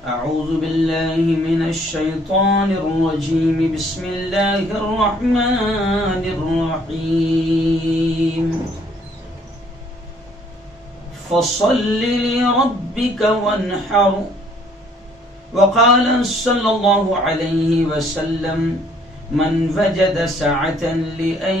अऊज़ु बिल्लाहि मिनश शैतानिर रजीम बिस्मिल्लाहिर रहमानिर रहीम फसल्लि लिरब्बिका वन्हर वक़ाल सल्लल्लाहु अलैहि वसल्लम मन वजद सअतन लिअन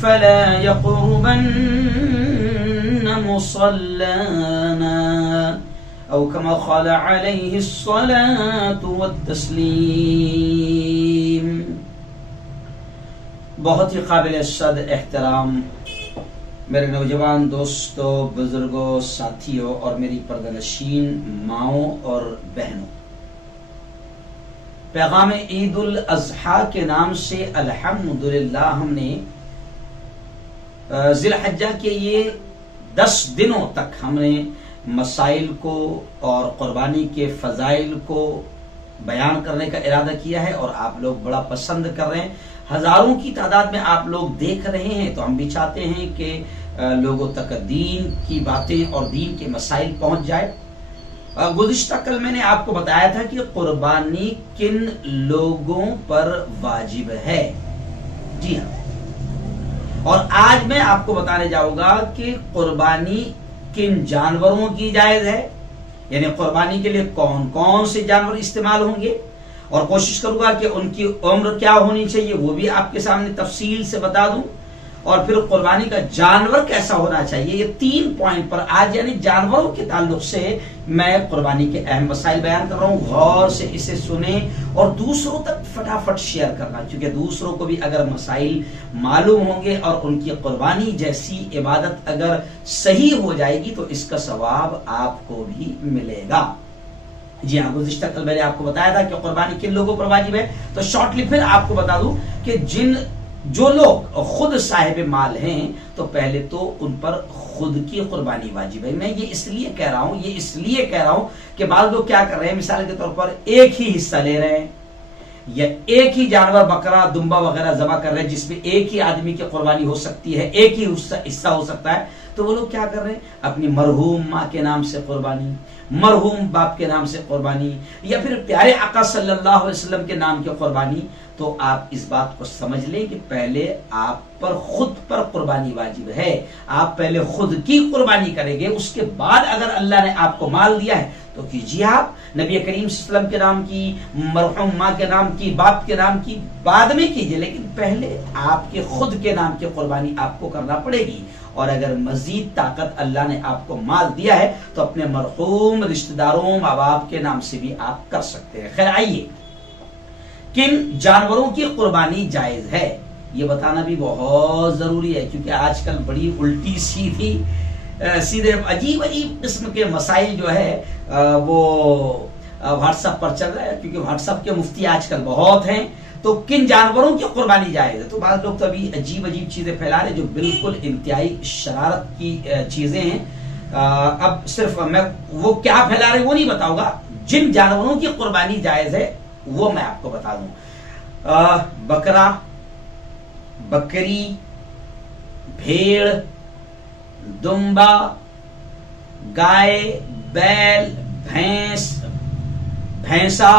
फला यक़रबन्न मुसल्लाना औ कमा क़ाल अलैहि स्सलातु वत्तस्लीम। बहुत ही काबिल सद एहतराम मेरे नौजवान दोस्तों, बुजुर्गों, साथियों और मेरी पर्दानशीन माओं और बहनों, पैगाम ईद उल अज़हा के नाम से अल्हम्दुलिल्लाह हमने ज़िलहज्जा के ये 10 दिनों तक हमने मसाइल को और कुर्बानी के फजाइल को बयान करने का इरादा किया है और आप लोग बड़ा पसंद कर रहे हैं। हजारों की तादाद में आप लोग देख रहे हैं, तो हम भी चाहते हैं कि लोगों तक दीन की बातें और दीन के मसाइल पहुंच जाए। गुज़िश्ता कल मैंने आपको बताया था कि कुर्बानी किन लोगों पर वाजिब है। जी हाँ, और आज मैं आपको बताने जाऊंगा कि कुर्बानी किन जानवरों की जायज है, यानी कुर्बानी के लिए कौन कौन से जानवर इस्तेमाल होंगे, और कोशिश करूंगा कि उनकी उम्र क्या होनी चाहिए वो भी आपके सामने तफसील से बता दूं, और फिर कुर्बानी का जानवर कैसा होना चाहिए। ये 3 पॉइंट पर आज यानी जानवरों के ताल्लुक से मैं कुर्बानी के अहम मसाइल बयान कर रहा हूं। गौर से इसे सुने और दूसरों तक फटाफट शेयर करना, क्योंकि दूसरों को भी अगर मसाइल मालूम होंगे और उनकी कुर्बानी जैसी इबादत अगर सही हो जाएगी तो इसका सवाब आपको भी मिलेगा। जी हाँ, गुज़िश्ता कल मैंने आपको बताया था कि कुर्बानी किन लोगों पर वाजिब है, तो शॉर्टली फिर आपको बता दूं कि जो लोग खुद साहिब माल हैं तो पहले तो उन पर खुद की कुर्बानी वाजिब है। मैं ये इसलिए कह रहा हूं कि बाद लोग क्या कर रहे हैं, मिसाल के तौर पर एक ही हिस्सा ले रहे हैं या एक ही जानवर बकरा दुम्बा वगैरह जबा कर रहे हैं जिसमें एक ही आदमी की कुर्बानी हो सकती है, एक ही हिस्सा हो सकता है। तो वो लोग क्या कर रहे हैं, अपनी मरहूम माँ के नाम से कुर्बानी, मरहूम बाप के नाम से कुर्बानी, या फिर प्यारे आका सल्लल्लाहु अलैहि वसल्लम के नाम की कुर्बानी। तो आप इस बात को समझ लें कि पहले आप पर खुद पर कुर्बानी वाजिब है। आप पहले खुद की कुर्बानी करेंगे, उसके बाद अगर अल्लाह ने आपको माल दिया है तो कीजिए। आप नबी करीम सल्लल्लाहु अलैहि वसल्लम के नाम की, मरहूम माँ के नाम की, बाप के नाम की बाद में कीजिए, लेकिन पहले आपके खुद के नाम की कुर्बानी आपको करना पड़ेगी। और अगर मजीद ताकत अल्लाह ने आपको माल दिया है तो अपने मरहूम रिश्तेदारों, माँ बाप के नाम से भी आप कर सकते हैं। खैर, आइए किन जानवरों की कुर्बानी जायज है ये बताना भी बहुत जरूरी है, क्योंकि आजकल बड़ी उल्टी सीधे अजीब किस्म के मसाइल जो है वो व्हाट्सएप पर चल रहा है, क्योंकि व्हाट्सएप के मुफ्ती आजकल बहुत हैं। तो किन जानवरों की कुर्बानी जायज है, तो बाद लोग तो अभी अजीब चीजें फैला रहे जो बिल्कुल इंतहाई शरारत की चीजें हैं। अब सिर्फ मैं वो क्या फैला रहे वो नहीं बताऊंगा, जिन जानवरों की कुर्बानी जायज है वो मैं आपको बता दूं। बकरा, बकरी, भेड़, दुम्बा, गाय, बैल, भैंस, भैंसा,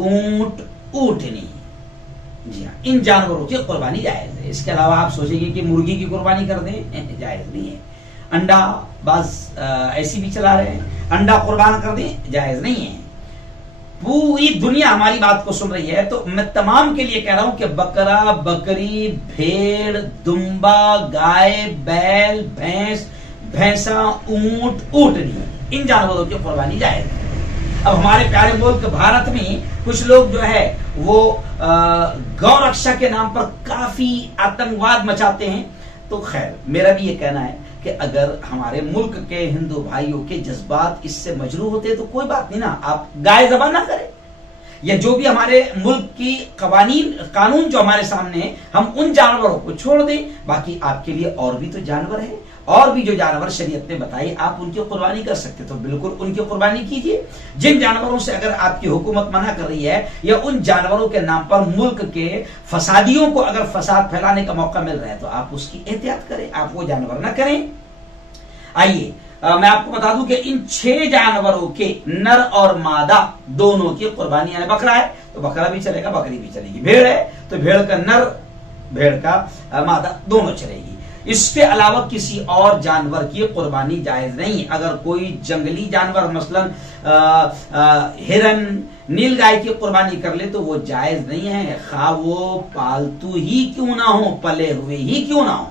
ऊंट, ऊंटनी। जी हाँ, इन जानवरों की कुर्बानी जायज है। इसके अलावा आप सोचेंगे कि मुर्गी की कुर्बानी कर दें, जायज नहीं है। अंडा बस ऐसी भी चला रहे हैं, अंडा कुर्बान कर दें, जायज नहीं है। पूरी दुनिया हमारी बात को सुन रही है, तो मैं तमाम के लिए कह रहा हूं कि बकरा, बकरी, भेड़, दुम्बा, गाय, बैल, भैंस, भैंसा, ऊंट, ऊंटनी, इन जानवरों की कुर्बानी जायज है। अब हमारे प्यारे मुल्क भारत में कुछ लोग जो है वो गौ रक्षा के नाम पर काफी आतंकवाद मचाते हैं। तो खैर, मेरा भी ये कहना है कि अगर हमारे मुल्क के हिंदू भाइयों के जज्बात इससे मजरूह होते हैं तो कोई बात नहीं ना, आप गाय ज़बह ना करें, या जो भी हमारे मुल्क की कानून जो हमारे सामने है हम उन जानवरों को छोड़ दें। बाकी आपके लिए और भी तो जानवर है, और भी जो जानवर शरीयत ने बताई आप उनकी कुर्बानी कर सकते, तो बिल्कुल उनकी कुर्बानी कीजिए। जिन जानवरों से अगर आपकी हुकूमत मना कर रही है, या उन जानवरों के नाम पर मुल्क के फसादियों को अगर फसाद फैलाने का मौका मिल रहा है, तो आप उसकी एहतियात करें, आप वो जानवर ना करें। आइए मैं आपको बता दूं कि इन 6 जानवरों के नर और मादा दोनों की कुर्बानी, यानी बकरा है तो बकरा भी चलेगा, बकरी भी चलेगी, भेड़ है तो भेड़ का नर, भेड़ का मादा दोनों चलेगी। इसके अलावा किसी और जानवर की कुर्बानी जायज नहीं। अगर कोई जंगली जानवर मसलन हिरन, नीलगाय की कुर्बानी कर ले तो वो जायज नहीं है, खा वो पालतू ही क्यों ना हो, पले हुए ही क्यों ना हो।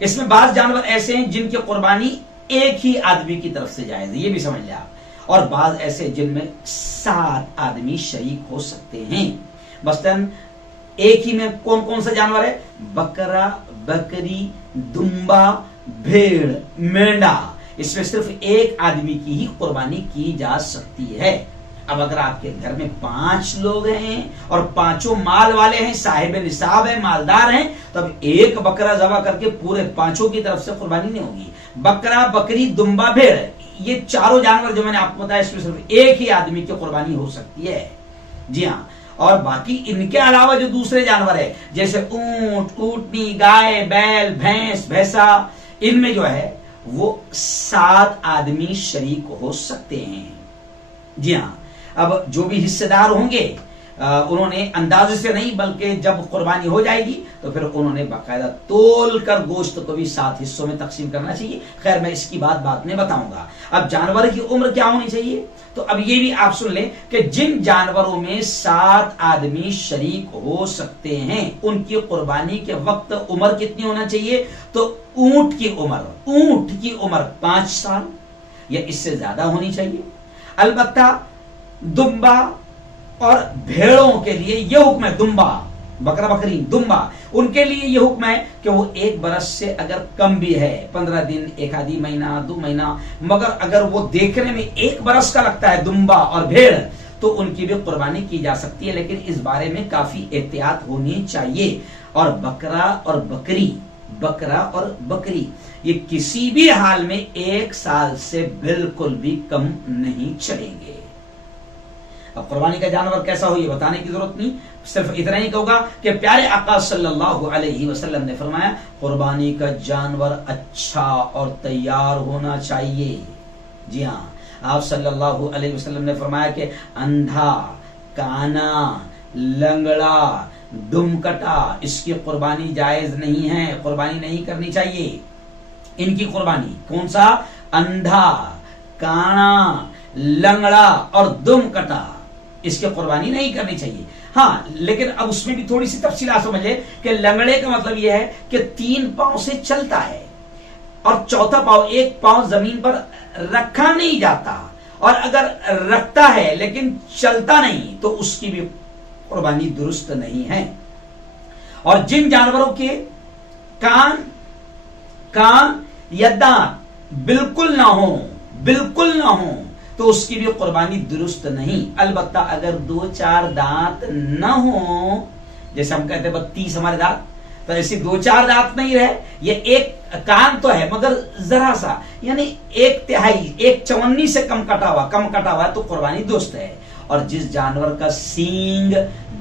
इसमें बाज जानवर ऐसे हैं जिनकी कुर्बानी एक ही आदमी की तरफ से जायज है, ये भी समझ ले आप, और बाज ऐसे जिनमें 7 आदमी शरीक हो सकते हैं। मसलन एक ही में कौन कौन सा जानवर है, बकरा, बकरी, दुम्बा, भेड़, मेंढा, इसमें सिर्फ एक आदमी की ही कुर्बानी की जा सकती है। अब अगर आपके घर में 5 लोग हैं और पांचों माल वाले हैं, साहिब निसाब है, मालदार हैं, तो अब एक बकरा ज़बह करके पूरे 5 की तरफ से कुर्बानी नहीं होगी। बकरा, बकरी, दुम्बा, भेड़, ये चारों जानवर जो मैंने आपको बताया इसमें सिर्फ एक ही आदमी की कुर्बानी हो सकती है। जी हाँ, और बाकी इनके अलावा जो दूसरे जानवर है जैसे ऊंट, ऊंटनी, गाय, बैल, भैंस, भैंसा, इनमें जो है वो 7 आदमी शरीक हो सकते हैं। जी हाँ, अब जो भी हिस्सेदार होंगे उन्होंने अंदाजे से नहीं बल्कि जब कुर्बानी हो जाएगी तो फिर उन्होंने बाकायदा तोल कर गोश्त को भी 7 हिस्सों में तकसीम करना चाहिए। खैर मैं इसकी बात में बताऊंगा। अब जानवर की उम्र क्या होनी चाहिए, तो अब ये भी आप सुन लें कि जिन जानवरों में 7 आदमी शरीक हो सकते हैं उनकी कुर्बानी के वक्त उम्र कितनी होना चाहिए, तो ऊंट की उम्र 5 साल या इससे ज्यादा होनी चाहिए। अलबत्ता दुम्बा और भेड़ों के लिए यह हुक्म है, दुम्बा, बकरा, बकरी, दुम्बा, उनके लिए यह हुक्म है कि वो 1 बरस से अगर कम भी है, 15 दिन, 1 आधी महीना, 2 महीना, मगर अगर वो देखने में 1 बरस का लगता है दुम्बा और भेड़, तो उनकी भी कुर्बानी की जा सकती है, लेकिन इस बारे में काफी एहतियात होनी चाहिए। और बकरा और बकरी ये किसी भी हाल में 1 साल से बिल्कुल भी कम नहीं चलेंगे। अब कुर्बानी का जानवर कैसा हो ये बताने की जरूरत नहीं, सिर्फ इतना ही कहूंगा कि प्यारे आका सल्लल्लाहु अलैहि वसल्लम ने फरमाया कुर्बानी का जानवर अच्छा और तैयार होना चाहिए। जी हाँ, आप सल्लल्लाहु अलैहि वसल्लम ने फरमाया कि अंधा, काना, लंगड़ा, दुमकटा, इसकी कुर्बानी जायज नहीं है, कुर्बानी नहीं करनी चाहिए। इनकी कुर्बानी, कौन सा, अंधा, काना, लंगड़ा और दुमकटा, इसकी कुर्बानी नहीं करनी चाहिए। हाँ, लेकिन अब उसमें भी थोड़ी सी तफसीलात समझिए कि लंगड़े का मतलब यह है कि 3 पांव से चलता है और चौथा पांव, 1 पांव जमीन पर रखा नहीं जाता, और अगर रखता है लेकिन चलता नहीं तो उसकी भी कुर्बानी दुरुस्त नहीं है। और जिन जानवरों के कान या दांत बिल्कुल ना हो तो उसकी भी कुर्बानी दुरुस्त नहीं। अलबत्ता अगर 2-4 दांत न हो, जैसे हम कहते हैं 32 हमारे दांत, तो ऐसे 2-4 दांत नहीं रहे, ये 1 कान तो है मगर जरा सा, यानी 1/3, 1/54 से कम कटा हुआ तो कुर्बानी दुरुस्त है। और जिस जानवर का सींग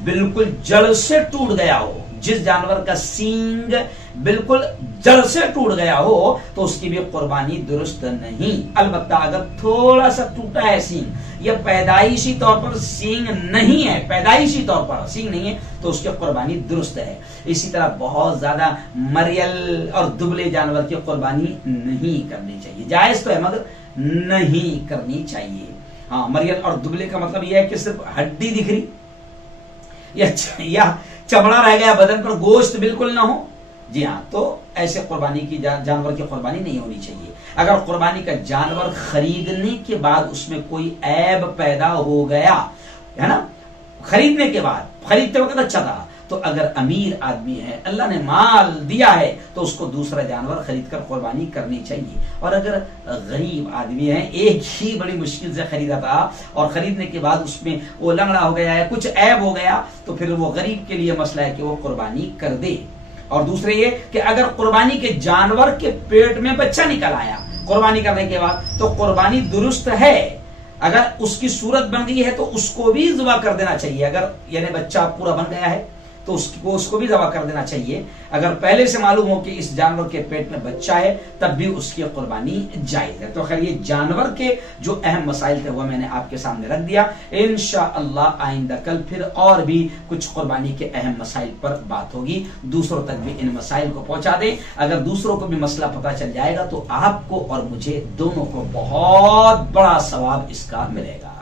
बिल्कुल जड़ से टूट गया हो, तो उसकी भी कुर्बानी दुरुस्त नहीं। अलबत्ता अगर थोड़ा सा टूटा है सींग या पैदाइशी तौर पर सींग नहीं है तो उसकी कुर्बानी दुरुस्त है। इसी तरह बहुत ज्यादा मरियल और दुबले जानवर की कुर्बानी नहीं करनी चाहिए। जायज तो है मगर नहीं करनी चाहिए। हाँ, मरियल और दुबले का मतलब यह है कि सिर्फ हड्डी दिख रही या चमड़ा रह गया बदन पर, गोश्त बिल्कुल ना हो। जी हाँ, तो ऐसे कुर्बानी की जानवर की कुर्बानी नहीं होनी चाहिए। अगर कुर्बानी का जानवर खरीदने के बाद उसमें कोई ऐब पैदा हो गया है ना, खरीदते वक्त अच्छा था, तो अगर अमीर आदमी है, अल्लाह ने माल दिया है, तो उसको दूसरा जानवर खरीद कर कुर्बानी करनी चाहिए। और अगर गरीब आदमी है, एक ही बड़ी मुश्किल से खरीदा था और खरीदने के बाद उसमें वो लंगड़ा हो गया है, कुछ ऐब हो गया, तो फिर वो गरीब के लिए मसला है कि वो कुर्बानी कर दे। और दूसरे ये कि अगर कुर्बानी के जानवर के पेट में बच्चा निकल आया कुर्बानी करने के बाद, तो कुर्बानी दुरुस्त है। अगर उसकी सूरत बन गई है तो उसको भी ज़िबा कर देना चाहिए। अगर यानी बच्चा पूरा बन गया है तो उसको भी ज़बह कर देना चाहिए। अगर पहले से मालूम हो कि इस जानवर के पेट में बच्चा है तब भी उसकी कुर्बानी जायज है। तो खैर ये जानवर के जो अहम मसाइल थे वह मैंने आपके सामने रख दिया। इंशाअल्लाह आइंदा कल फिर और भी कुछ कुर्बानी के अहम मसाइल पर बात होगी, दूसरों तक भी इन मसाइल को पहुंचा दें। अगर दूसरों को भी मसला पता चल जाएगा तो आपको और मुझे दोनों को बहुत बड़ा सवाब इसका मिलेगा।